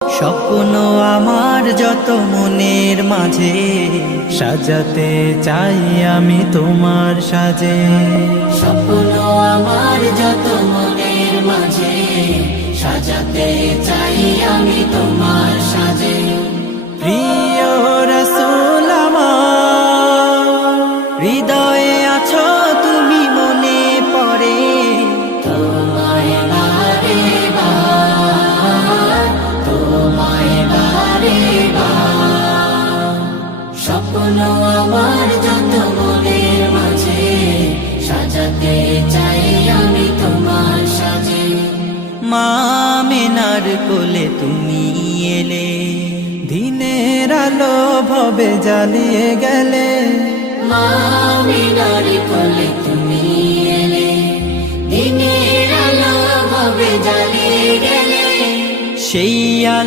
স্বপ্ন আমার যত মনের মাঝে সাজাতে চাই আমি তোমার সাজে। স্বপ্ন আমার যত মনের মাঝে সাজাতে চাই আমি তোমার সাজে। প্রিয় রাসূল আমার, হৃদয়ে আছো তুমি, মনে পড়ে তোমায় বারে বার, তোমায় বারে বার। স্বপ্ন আমার যত মনের মাঝে সাজাতে চাই আমি তোমার সাজে। মা আমিনার কোলে তুমি এলে, দিনের আলো ভবে জ্বালিয়ে গেলে। মা আমিনার কোলে তুমি এলে, দিনের আলো ভাবে জ্বালিয়ে গেলে। সেই আলো